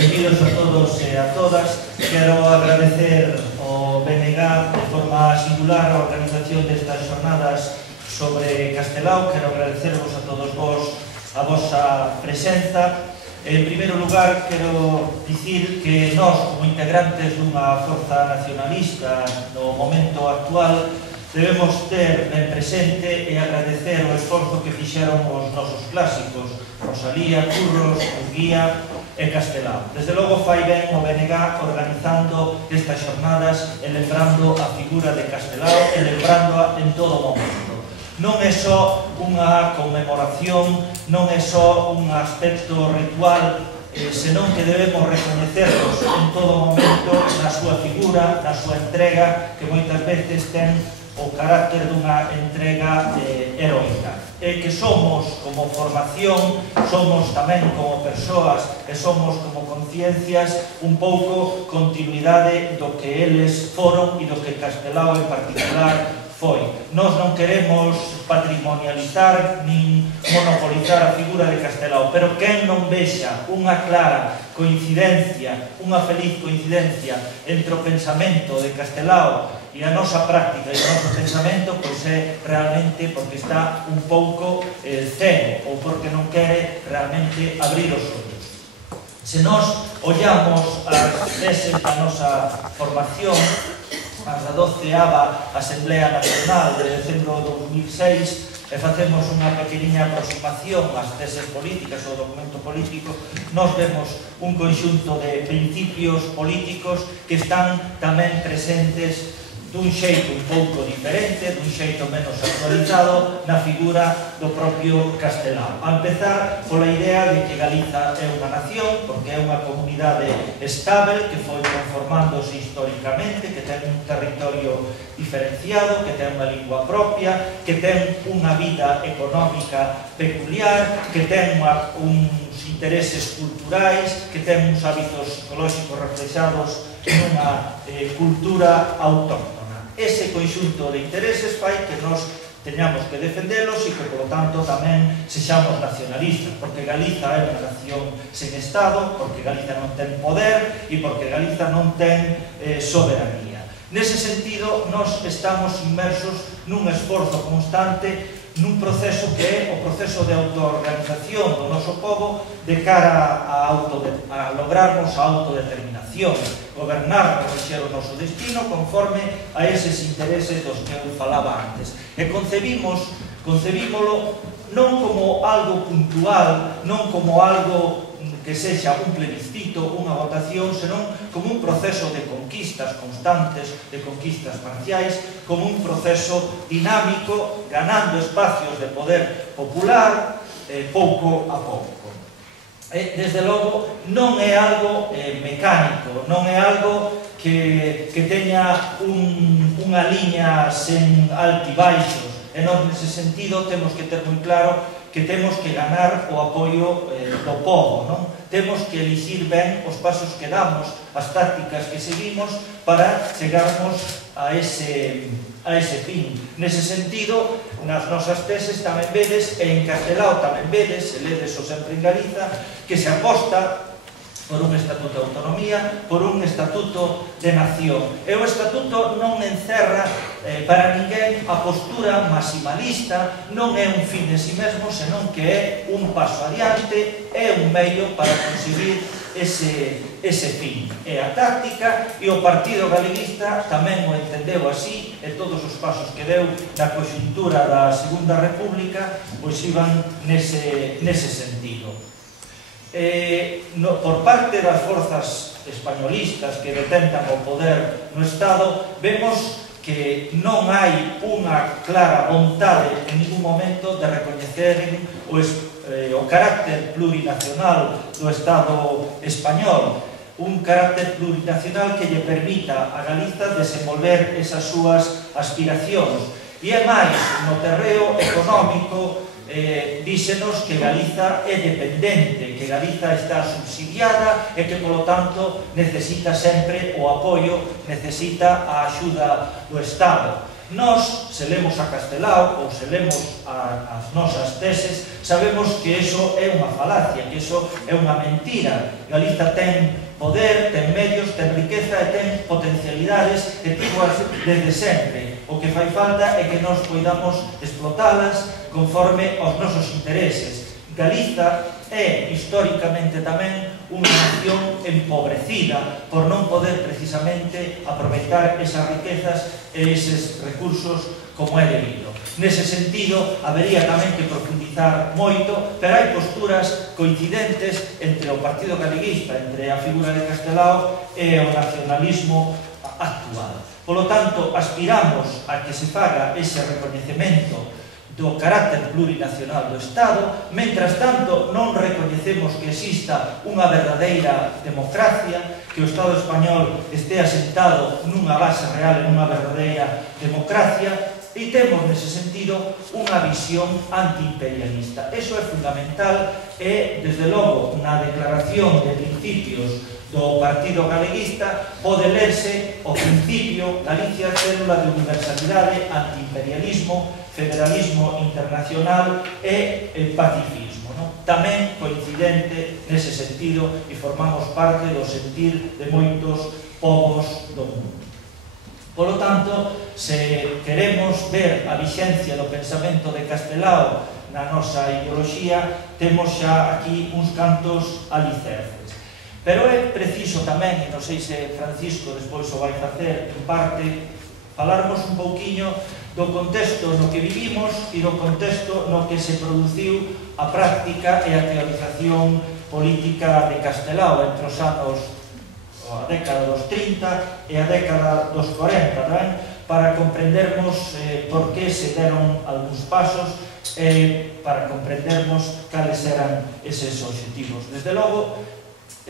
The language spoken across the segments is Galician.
Benvidos a todos e a todas. Quero agradecer ao BNG de forma singular a organización destas xornadas sobre Castelao. Quero agradecervos a todos vos a vosa presenza. En primeiro lugar, quero dicir que nós, como integrantes dunha forza nacionalista no momento actual, debemos ter ben presente e agradecer o esforzo que fixeron os nosos clásicos, Rosalía, Curros, Munguía e Castelao. Desde logo fai ben o BNG organizando estas xornadas e lembrando a figura de Castelao e lembrándoa en todo momento. Non é só unha conmemoración, non é só un aspecto ritual, senón que debemos recoñecerlos en todo momento na súa figura, na súa entrega, que moitas veces ten o carácter dunha entrega heroica. E que somos como formación, somos tamén como persoas e somos como conciencias un pouco continuidade do que eles foron e do que Castelao en particular foi. Nós non queremos patrimonializar nin monopolizar a figura de Castelao, pero quen non vexa unha clara coincidencia, unha feliz coincidencia entre o pensamento de Castelao e a nosa práctica e o noso pensamento, pois é realmente porque está un pouco cego ou porque non quere realmente abrir os ollos. Se nós ollamos as teses da nosa formación, as da 12ª Asamblea Nacional de decembro de 2006, e facemos unha pequeniña aproximación ás teses políticas ou documento político, nos vemos un conxunto de principios políticos que están tamén presentes dun xeito un pouco diferente, dun xeito menos actualizado na figura do propio Castelao. A empezar pola idea de que Galiza é unha nación, porque é unha comunidade estável que foi conformándose históricamente, que ten un territorio diferenciado, que ten unha lingua propia, que ten unha vida económica peculiar, que ten uns intereses culturais, que ten uns hábitos ecolóxicos reflexados nunha cultura autóctona. Ese conxunto de intereses fai que nós teñamos que defendelos e que, por lo tanto, tamén sexamos nacionalistas, porque Galiza é unha nación sen Estado, porque Galiza non ten poder e porque Galiza non ten soberanía. Nese sentido, nós estamos inmersos nun esforzo constante, nun proceso que é o proceso de autoorganización do noso pobo de cara a lograrmos a autodeterminación, gobernarnos, rexer o noso destino conforme a eses intereses dos que eu falaba antes. E concebímolo non como algo puntual, non como algo que sexa un plebiscito, unha votación, senón como un proceso de conquistas constantes, de conquistas parciais, como un proceso dinámico, ganando espacios de poder popular pouco a pouco. Desde logo, non é algo mecánico, non é algo que teña unha liña sen altibaixos, e non nese sentido temos que ter moi claro que temos que ganar o apoio do povo, non? Temos que elixir ben os pasos que damos, as tácticas que seguimos para chegarmos a ese fin. Nese sentido, nas nosas teses tamén vedes, e en Castelao tamén vedes, e ledes o sempre en Galiza, que se aposta por un estatuto de autonomía, por un estatuto de nación. E o estatuto non encerra para ninguén a postura maximalista, non é un fin en si mesmo, senón que é un paso adiante, é un medio para conseguir ese fin. É a táctica, e o Partido Galeguista tamén o entendeu así, e todos os pasos que deu na conxuntura da Segunda República pois iban nese sentido. Por parte das forzas españolistas que detentan o poder no Estado, vemos que non hai unha clara vontade en ningún momento de recoñecer o carácter plurinacional do Estado español, un carácter plurinacional que lle permita a Galiza desenvolver esas súas aspiracións. E é máis, no terreo económico, díxenos que Galiza é dependente, que Galiza está subsidiada e que, polo tanto, necesita sempre o apoio, necesita a axuda do Estado. Nós, se lemos a Castelao ou se lemos as nosas teses, sabemos que iso é unha falacia, que iso é unha mentira. Galiza ten poder, ten medios, ten riqueza e ten potencialidades que tivoas desde sempre. O que fai falta é que nós poidamos explotalas conforme aos nosos intereses. Galiza é históricamente tamén unha nación empobrecida por non poder precisamente aproveitar esas riquezas e eses recursos como é debido. Nese sentido, habería tamén que profundizar moito, pero hai posturas coincidentes entre o Partido Galeguista, entre a figura de Castelao e o nacionalismo actual. Polo tanto, aspiramos a que se faga ese recoñecemento do carácter plurinacional do Estado, mentras tanto non recoñecemos que exista unha verdadeira democracia, que o Estado español este asentado nunha base real, nunha verdadeira democracia, e temos nese sentido unha visión antiimperialista. Eso é fundamental e, desde logo, na declaración de principios do Partido Galeguista pode lerse o principio Galicia célula de universalidade, antiimperialismo, federalismo internacional e pacifismo. Tamén coincidente nese sentido e formamos parte do sentir de moitos povos do mundo. Polo tanto, se queremos ver a vixencia do pensamento de Castelao na nosa ideoloxía, temos xa aquí uns cantos alicerces. Pero é preciso tamén, e non sei se Francisco despois o vai facer en parte, falarmos un pouquiño do contexto no que vivimos e do contexto no que se produciu a práctica e a teorización política de Castelao entre os anos, a década dos 30 e a década dos 40, tamén, para comprendermos por que se deron algúns pasos e para comprendermos cales eran eses obxectivos. Desde logo,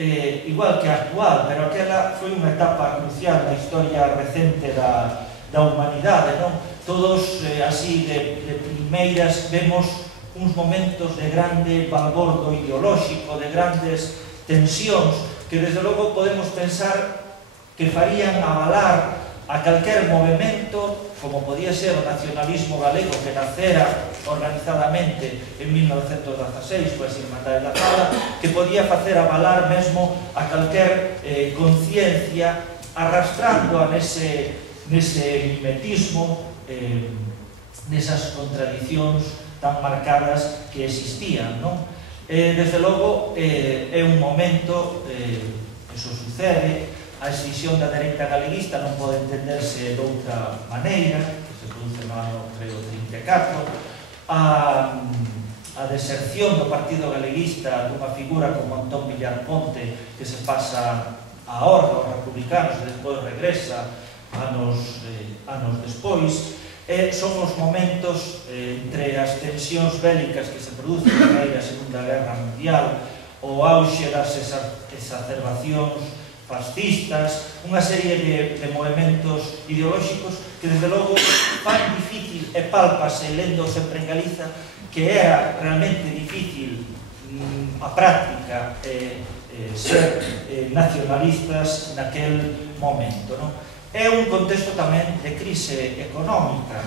igual que a actual, pero aquela foi unha etapa crucial na historia recente da humanidade, non? Todos, así, de primeiras, vemos uns momentos de grande balbordo ideolóxico, de grandes tensións, que desde logo podemos pensar que farían avalar a calquer movimento, como podía ser o nacionalismo galego que nacera organizadamente en 1916, coa Irmandade da Fala, que podía facer avalar mesmo a calquer conciencia, arrastrando a nese mimetismo, nesas contradicións tan marcadas que existían, non? Desde logo, é un momento, eso sucede, a escisión da dereita galeguista non pode entenderse de outra maneira, que se produce no ano, creo, 34, a deserción do Partido Galeguista dunha figura como Antón Villar Ponte, que se pasa a Horta, aos republicanos, e despois regresa anos despois, son os momentos entre as tensións bélicas que se producen na Segunda Guerra Mundial, o auxe das exacerbacións fascistas, unha serie de movimentos ideolóxicos que, desde logo, fan difícil e pálpase, lendo sempre en Galiza, que era realmente difícil a práctica ser nacionalistas naquel momento, non? É un contexto tamén de crise económica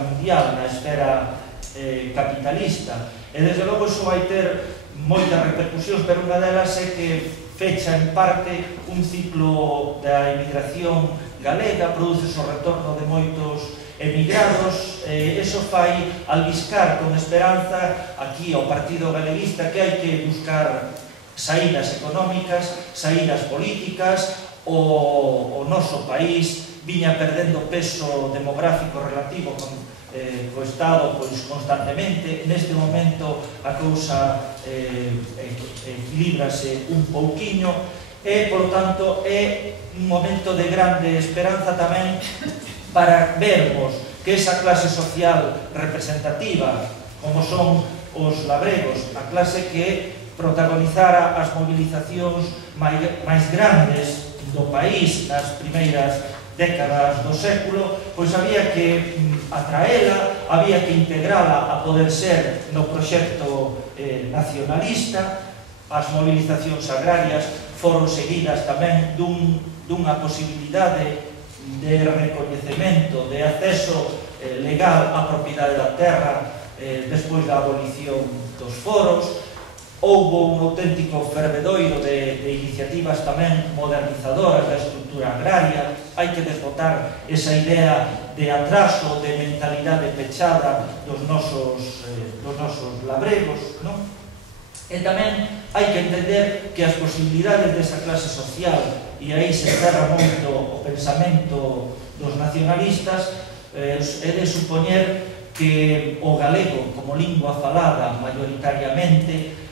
mundial na esfera capitalista, e desde logo iso vai ter moitas repercusións, pero unha delas é que fecha en parte un ciclo da emigración galega, produce o retorno de moitos emigrados, eso fai albiscar con esperanza aquí ao Partido Galeguista que hai que buscar saídas económicas, saídas políticas. O noso país viña perdendo peso demográfico relativo co Estado constantemente. Neste momento a cousa equilibrase un pouquiño e, polo tanto, é un momento de grande esperanza tamén para vermos que esa clase social representativa, como son os labregos, a clase que protagonizara as movilizacións máis grandes do país nas primeiras décadas do século, pois había que atraela, había que integrala a poder ser no proxecto nacionalista. As movilizacións agrarias foron seguidas tamén dunha posibilidade de recoñecemento, de acceso legal á propiedade da terra despois da abolición dos foros. Houbo un auténtico fervedoiro de iniciativas tamén modernizadoras da estrutura agraria. Hai que desbotar esa idea de atraso, de mentalidade pechada dos nosos labregos, non? E tamén hai que entender que as posibilidades desa clase social, e aí se enterra moito o pensamento dos nacionalistas, é de supoñer que o galego como lingua falada maioritariamente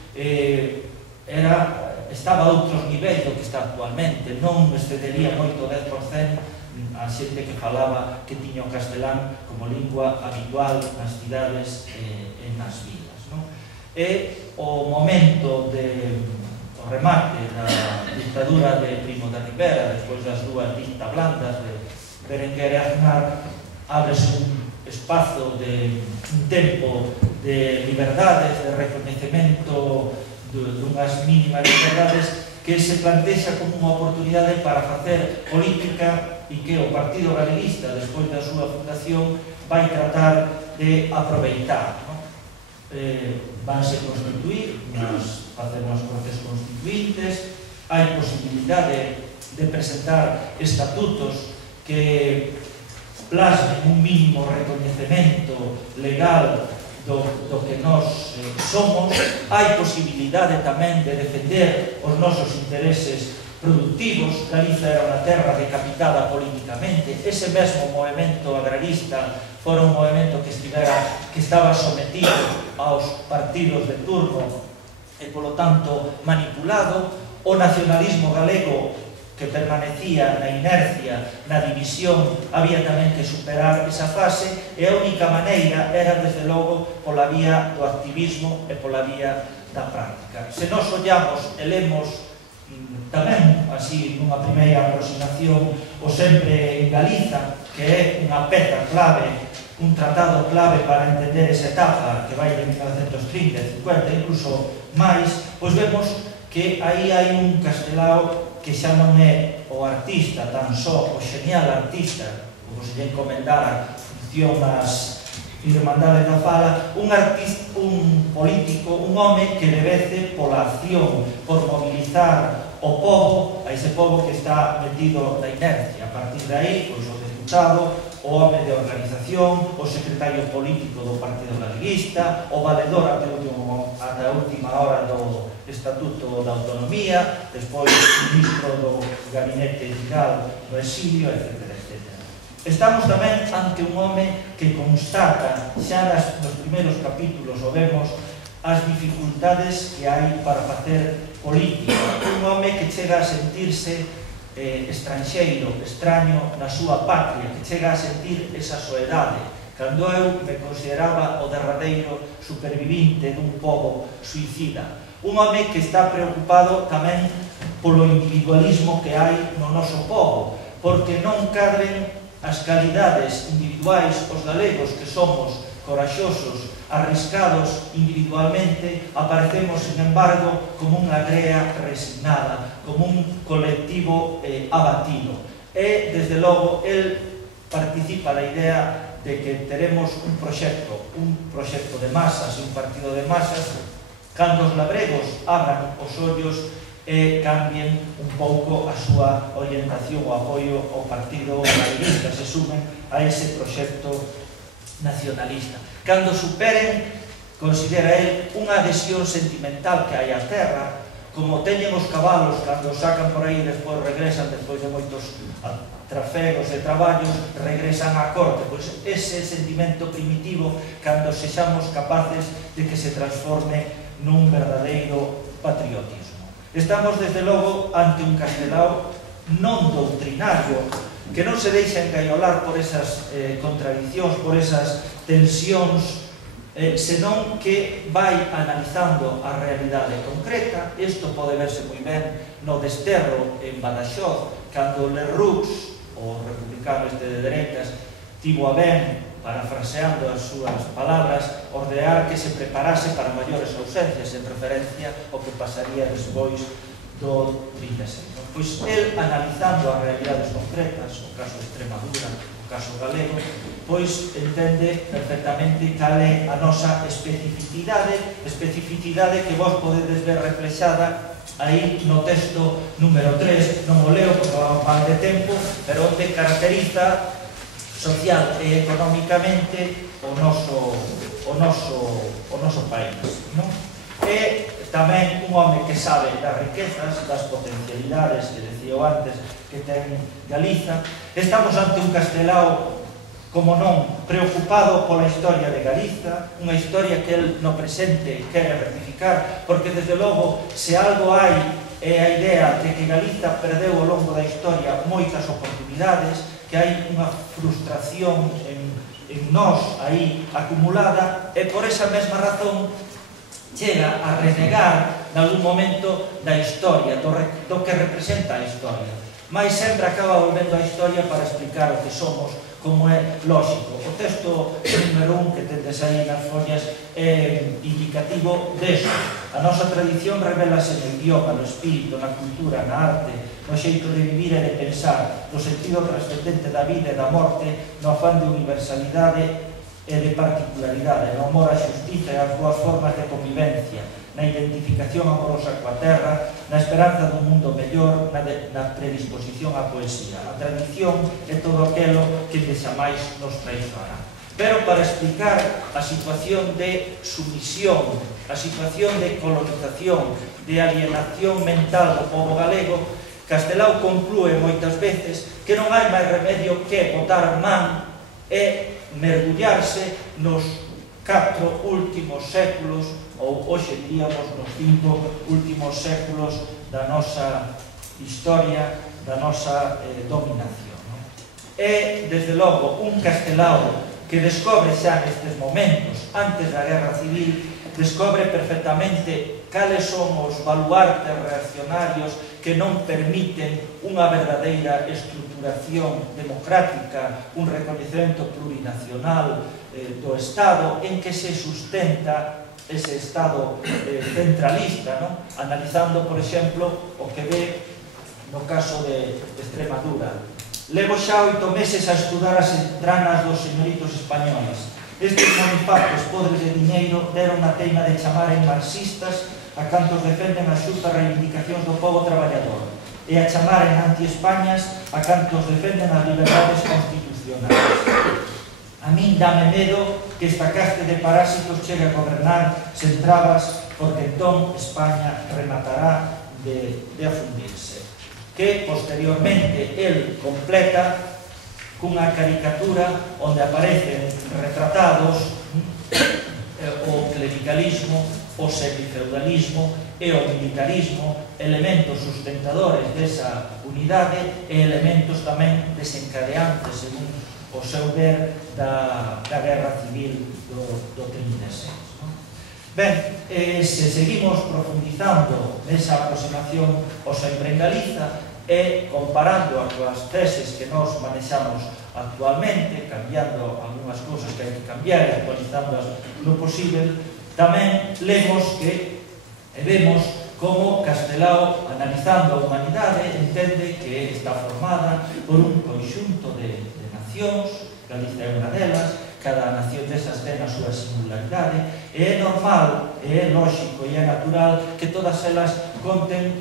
estaba a outros niveis do que está actualmente, non excedería moito o 10% a xente que falaba que tiña o castelán como lingua habitual nas cidades e nas vilas. E o momento o remate da dictadura de Primo de Rivera, despois das dúas dictas blandas de Berenguer e Aznar, ábrese un espazo de un tempo de liberdades, de reconhecemento dunhas mínimas liberdades que se plantexa como unha oportunidade para facer política e que o Partido Galeguista, despois da súa fundación, vai tratar de aproveitar. Vanse constituir, facemos procesos constituintes, hai posibilidade de presentar estatutos que plasmen un mínimo recoñecemento legal do que nós somos. Hai posibilidade tamén de defender os nosos intereses productivos. Galiza era unha terra decapitada políticamente. Ese mesmo movimento agrarista fora un movimento que estaba sometido aos partidos de turno e, polo tanto, manipulado. O nacionalismo galego, que permanecía na inercia, na división, había tamén que superar esa fase, e a única maneira era, desde logo, pola vía do activismo e pola vía da práctica. Se nos ollamos e lemos tamén, así, nunha primeira aproximación, o Sempre en Galiza, que é unha peza clave, un tratado clave para entender esa etapa que vai de 1930, 50, incluso máis, pois vemos que aí hai un Castelao que xa non é o artista tan só, o genial artista, como se lle encomendara función as Irmandades da Fala, un artista, un político, un home que debece pola acción, por mobilizar o povo, a ese povo que está metido na inercia. A partir de aí, pois o deputado, o home de organización, o secretario político do Partido Galeguista, o valedor ata a última hora do Estatuto da Autonomía, despois ministro do Gabinete Legal do Exilio, etc. Estamos tamén ante un home que constata, xa nos primeiros capítulos o vemos, as dificultades que hai para facer política. Un home que chega a sentirse estranxeiro, extraño na súa patria, que chega a sentir esa soedade. Cando eu me consideraba o derradeiro supervivinte dun pobo suicida. Un home que está preocupado tamén polo individualismo que hai no noso pobo, porque non cadren as calidades individuais, os galegos que somos coraxosos, arriscados individualmente, aparecemos, sin embargo, como unha grea resignada, como un colectivo abatido. E, desde logo, el participa da idea de que teremos un proxecto de masas e un partido de masas, cando os labregos abran os ollos e cambien un pouco a súa orientación, o apoio ao partido galeguista, se sumen a ese proxecto nacionalista. Cando superen, considera el, unha adhesión sentimental que hai á terra, como teñen os cabalos cando sacan por aí, despois regresan, despois de moitos trafegos e traballos, regresan á corte. Pois ese sentimento primitivo, cando sexamos capaces de que se transforme nun verdadeiro patriotismo. Estamos, desde logo, ante un Castelao non doutrinario, que non se deixa engaiolar por esas contradiccións, por esas tensións, senón que vai analizando a realidade concreta. Isto pode verse moi ben no desterro en Badaxoz, cando Lerroux, o republicano este de dereitas, tivo a ben, parafraseando as súas palabras, ordenar que se preparase para maiores ausencias, en referencia ao que pasaría despois do 36. Pois el, analizando as realidades concretas, o caso de Extremadura, o caso galego, pois entende perfectamente cal é a nosa especificidade que vos podedes ver reflexada aí no texto número 3, non o leo porque vamos mal de tempo, pero onde caracteriza social e económicamente o noso país, non? É tamén un home que sabe das riquezas, das potencialidades que decía antes que ten Galiza. Estamos ante un Castelao, como non, preocupado pola historia de Galiza, unha historia que el no presente quere rectificar, porque desde logo, se algo hai, é a idea de que Galiza perdeu ao longo da historia moitas oportunidades, que hai unha frustración en nós aí acumulada, e por esa mesma razón chega a renegar nalgún momento da historia, do que representa a historia. Mais sempre acaba volvendo a historia para explicar o que somos, como é lógico. O texto número 1 que tendes aí nas follas é indicativo deso. A nosa tradición revelase no idioma, no espírito, na cultura, na arte, no xeito de vivir e de pensar, no sentido trascendente da vida e da morte, no afán de universalidade e de particularidade, no amor á xustiza e ás boas formas de convivencia, na identificación amorosa coa terra, na esperanza dun mundo mellor, na predisposición á poesía. A tradición é todo aquelo que deixamais nos traizoará. Pero para explicar a situación de sumisión, a situación de colonización, de alienación mental do pobo galego, Castelao conclúe moitas veces que non hai máis remedio que botar man e mergullarse nos 4 últimos séculos, ou hoxe diríamos nos 5 últimos séculos da nosa historia, da nosa dominación. É, desde logo, un Castelao que descobre xa nestes momentos, antes da Guerra Civil, descobre perfectamente cales son os baluartes reaccionarios que non permiten unha verdadeira estruturación democrática, un recoñecemento plurinacional do Estado, en que se sustenta ese Estado centralista, analizando, por exemplo, o que ve no caso de Extremadura. Levo xa 8 meses a estudar as entranas dos señoritos españoles. Estes manifactos podres de diñeiro deron na teima de chamar en marxistas a cantos defenden as xustas reivindicacións do pobo traballador e a chamar en anti-Españas a cantos defenden as liberdades constitucionais. A min dame medo que esta caste de parásitos chegue a gobernar sen trabas, porque entón España rematará de afundirse. Que posteriormente el completa cunha caricatura onde aparecen retratados o clericalismo, o semifeudalismo e o militarismo, elementos sustentadores desa unidade e elementos tamén desencadeantes, según o seu ver, da Guerra Civil do 36. Ben, se seguimos profundizando nesa aproximación ao sempre en Galiza e comparando as teses que nos manexamos actualmente, cambiando algunhas cousas que hai que cambiar e actualizándolas no posible, tamén lemos que e vemos como Castelao, analizando a humanidade, entende que está formada por un conxunto de nacións, Galiza é unha delas, cada nación desas ten a súa singularidade, e é normal, e é lógico e é natural que todas elas conten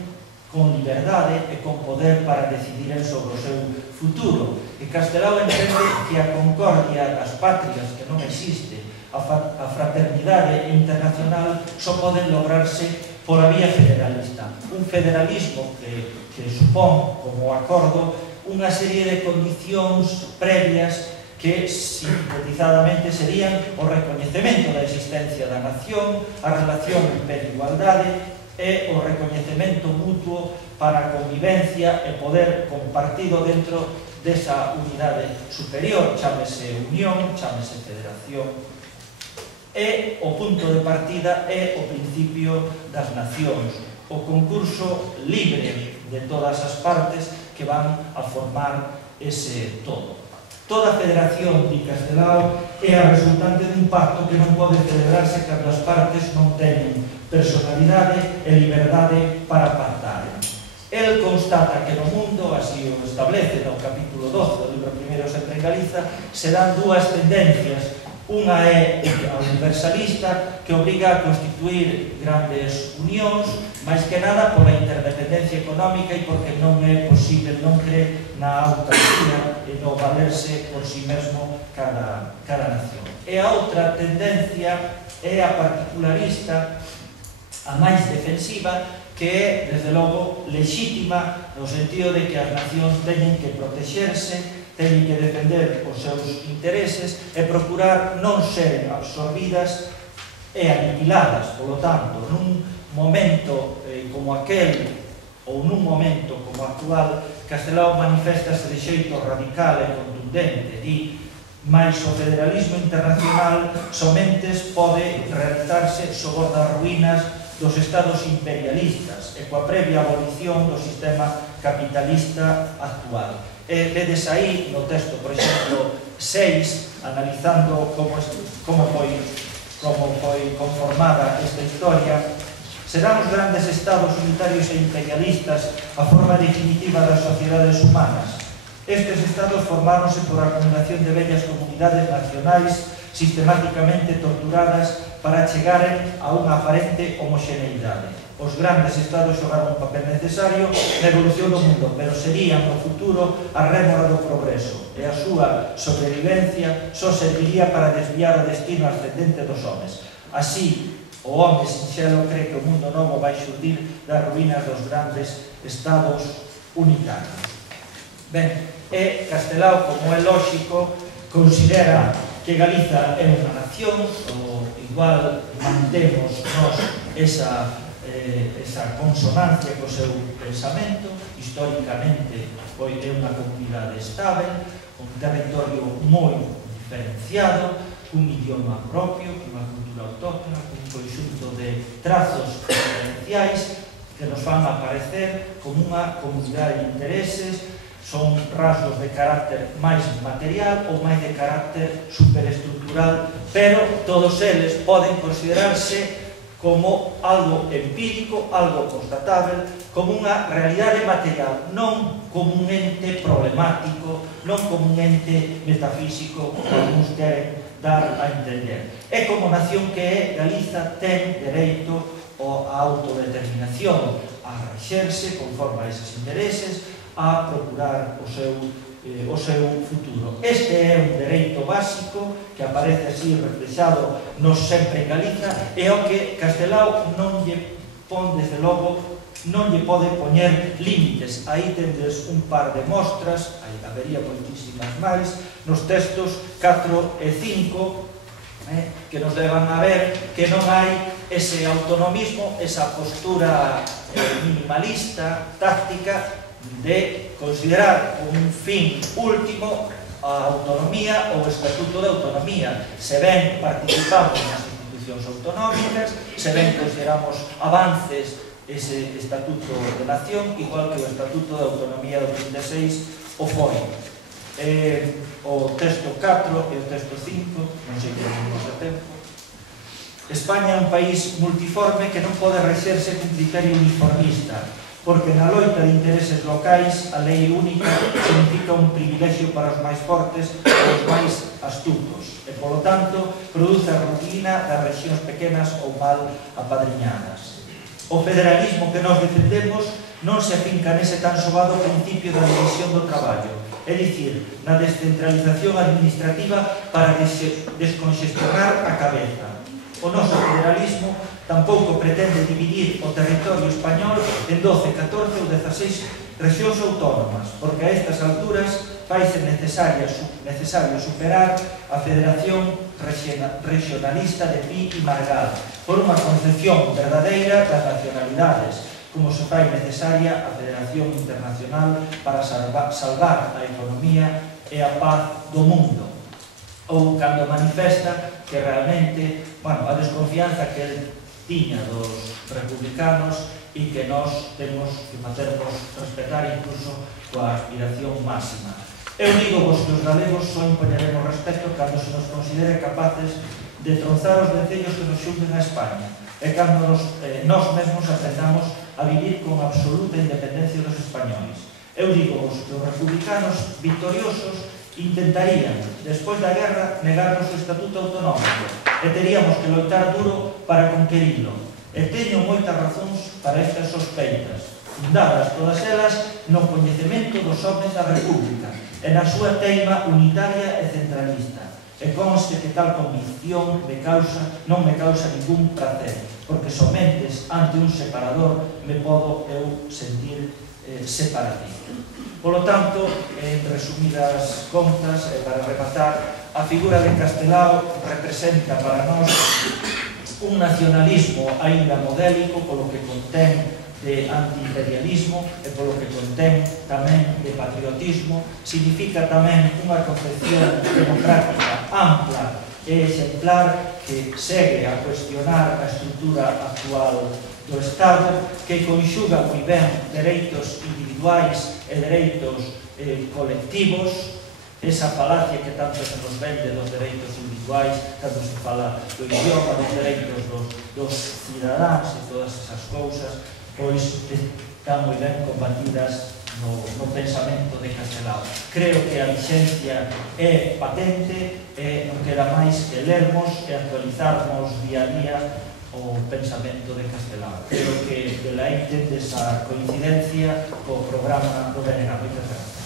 con liberdade e con poder para decidir sobre o seu futuro. E Castelao entende que a concordia das patrias, que non existe, a fraternidade internacional, só poden lograrse pola vía federalista. Un federalismo que supón como acordo unha serie de condicións previas que sintetizadamente serían o recoñecemento da existencia da nación, a relación imperio-igualdade e o recoñecemento mutuo para a convivencia e poder compartido dentro desa unidade superior, chámese unión, chámese federación. E o punto de partida é o principio das nacións, o concurso libre de todas as partes que van a formar ese todo. Toda federación, di Castelao, é a resultante dun pacto que non pode celebrarse cando as partes non teñen personalidade e liberdade para pactar. El constata que no mundo, así o establece no capítulo 12 do libro primeiro Sempre en Galiza, se dan dúas tendencias. Unha é a universalista, que obriga a constituir grandes unións, máis que nada pola interdependencia económica e porque non é posible, non cree na autarquía e no valerse por si mesmo cada nación. E a outra tendencia é a particularista, a máis defensiva, que é, desde logo, lexítima no sentido de que as nacións teñen que protexerse, teñen que defender os seus intereses e procurar non ser absorbidas e aniquiladas. Por lo tanto, nun momento como aquel ou nun momento como actual, Castelao manifestase de xeito radical e contundente. Di, mais o federalismo internacional somente pode realizarse sobre as ruínas dos estados imperialistas e coa previa abolición do sistema capitalista actual. Vedes aí no texto, por exemplo, 6, analizando como foi conformada esta historia, serán os grandes estados unitarios e imperialistas a forma definitiva das sociedades humanas. Estes estados formáronse por a acumulación de vellas comunidades nacionais sistemáticamente torturadas para chegaren a unha aparente homoxeneidade. Os grandes estados xogaron un papel necesario na evolución do mundo, pero serían no futuro a rémora do progreso, e a súa sobrevivencia só serviría para desviar o destino ascendente dos homes. Así, o home sinxelo cree que o mundo novo vai xurdir das ruínas dos grandes estados unitarios. Ben, e Castelao, como é lóxico, considera que Galiza é unha nación, ou igual mantemos nós esa consonancia co seu pensamento. Históricamente foi unha comunidade estável, un territorio moi diferenciado, un idioma propio, unha cultura autóctona, un conxunto de trazos diferenciais que nos van a aparecer como unha comunidade de intereses. Son rasgos de carácter máis material ou máis de carácter superestructural, pero todos eles poden considerarse como algo empírico, algo constatável, como unha realidade material, non como un ente problemático, non como un ente metafísico, como nos queren dar a entender. É como nación que é, Galiza ten dereito á autodeterminación, a rexerse conforme a eses intereses, a procurar o seu futuro. Este é un dereito básico que aparece así reflexado nos Sempre en Galiza, e ao que Castelao non lle pon, desde logo, non lle pode poñer límites. Aí tendes un par de mostras, habería moitísimas máis, nos textos 4 e 5, que nos levan a ver que non hai ese autonomismo, esa postura minimalista, táctica, de considerar como un fin último a autonomía ou o estatuto de autonomía. Se ben participamos nas institucións autonómicas, se ben consideramos avances ese estatuto de nación, igual que o estatuto de autonomía do 36 o foi. O texto 4 e o texto 5, non sei que temos de tempo. España é un país multiforme que non pode rexerse cun criterio uniformista, porque na loita de intereses locais a lei única significa un privilexio para os máis fortes e os máis astutos e, polo tanto, produce a rutina das rexións pequenas ou mal apadriñadas. O federalismo que nós defendemos non se afinca nese tan sobado principio da división do traballo, é dicir, na descentralización administrativa para desconxestionar a cabeza. O noso federalismo tampouco pretende dividir o territorio español en 12, 14 ou 16 rexións autónomas, porque a estas alturas faise necesario superar a federación regionalista de Pi e Margal por unha concepción verdadeira das nacionalidades, como se fai necesaria a Federación Internacional para salvar a economía e a paz do mundo. Ou cando manifesta que realmente, a desconfianza que el tiña dos republicanos e que nós temos que facernos respetar incluso coa aspiración máxima. Eu digo vos que os galegos só impoñeremos respeto cando se nos considere capaces de tronzar os vencellos que nos xunten a España e cando nós mesmos aprendamos a vivir con absoluta independencia do Eu digo que os republicanos victoriosos intentarían, despois da guerra, negarnos o estatuto autonómico e teríamos que loitar duro para conquerilo. E teño moitas razóns para estas sospeitas, fundadas todas elas no coñecemento dos homens da República e na súa teima unitaria e centralista. E conste que tal convicción non me causa ningún prazer, porque somente ante un separador me podo eu sentir separatista. Polo tanto, en resumidas contas, para rematar, a figura de Castelao representa para nós un nacionalismo aínda modélico polo que contén de antiimperialismo e polo que contén tamén de patriotismo. Significa tamén unha concepción democrática ampla e exemplar que segue a cuestionar a estrutura actual do Estado, que conxuga moi ben dereitos individuais e dereitos colectivos, esa falacia que tanto se nos vende dos dereitos individuais, cando se fala do idioma, dos dereitos dos cidadáns e todas esas cousas, pois están moi ben combatidas no pensamento de Castelao. Creo que a vixencia é patente e non queda máis que lermos e actualizarmos día a día o pensamento de Castelao. Creo que de aí tendes a coincidencia co programa do BNG. Moitas gracias.